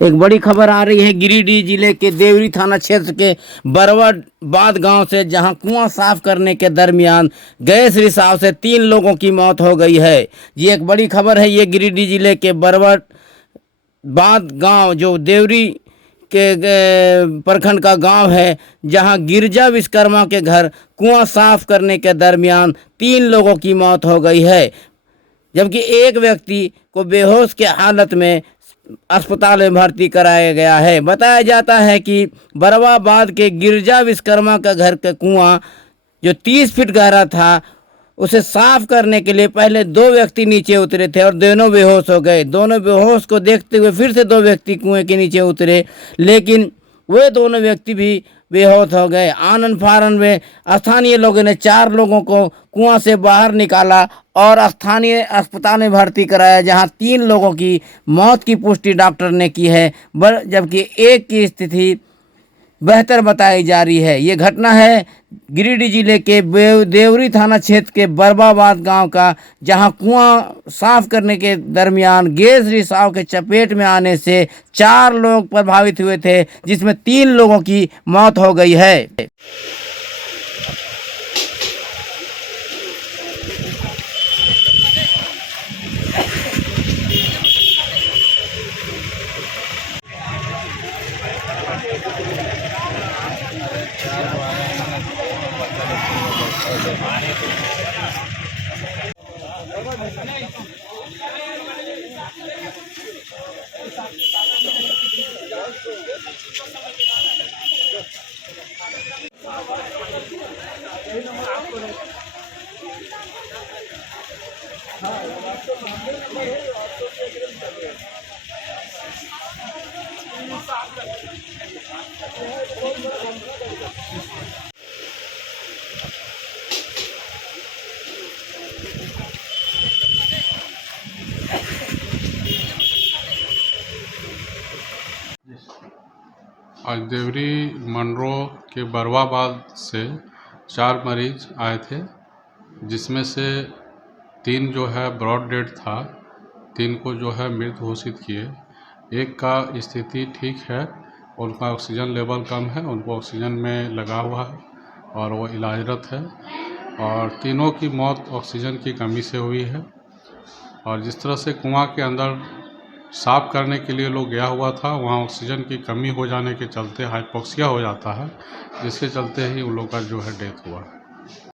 एक बड़ी खबर आ रही है गिरिडीह जिले के देवरी थाना क्षेत्र के बरवाबाद गांव से, जहां कुआं साफ करने के दरमियान गैस रिसाव से 3 लोगों की मौत हो गई है। ये एक बड़ी खबर है। ये गिरिडीह जिले के बरवाबाद गांव जो देवरी के प्रखंड का गांव है, जहां गिरजा विश्वकर्मा के घर कुआं साफ करने के दरमियान 3 लोगों की मौत हो गई है, जबकि एक व्यक्ति को बेहोश के हालत में अस्पताल में भर्ती कराया गया है। बताया जाता है कि बरवाबाद के गिरजा विश्वकर्मा का घर का कुआं जो 30 फीट गहरा था, उसे साफ करने के लिए पहले 2 व्यक्ति नीचे उतरे थे और दोनों बेहोश हो गए। दोनों बेहोश को देखते हुए फिर से 2 व्यक्ति कुएं के नीचे उतरे, लेकिन वे दोनों व्यक्ति भी बेहोश हो गए। आनन फानन में स्थानीय लोगों ने 4 लोगों को कुआं से बाहर निकाला और स्थानीय अस्पताल में भर्ती कराया, जहां 3 लोगों की मौत की पुष्टि डॉक्टर ने की है, जबकि एक की स्थिति बेहतर बताई जा रही है। ये घटना है गिरिडीह जिले के देवरी थाना क्षेत्र के बरवाबाद गांव का, जहां कुआं साफ करने के दरमियान गैस रिसाव के चपेट में आने से 4 लोग प्रभावित हुए थे, जिसमें 3 लोगों की मौत हो गई है। आज देवरी मंडरो के बरवाबाद से 4 मरीज आए थे, जिसमें से 3 जो है ब्रॉड डेड था, 3 को जो है मृत घोषित किए। एक का स्थिति ठीक है, उनका ऑक्सीजन लेवल कम है, उनको ऑक्सीजन में लगा हुआ है और वो इलाजरत है। और तीनों की मौत ऑक्सीजन की कमी से हुई है। और जिस तरह से कुआं के अंदर साफ करने के लिए लोग गया हुआ था, वहाँ ऑक्सीजन की कमी हो जाने के चलते हाइपोक्सिया हो जाता है, जिसके चलते ही उन लोग का जो है डेथ हुआ है।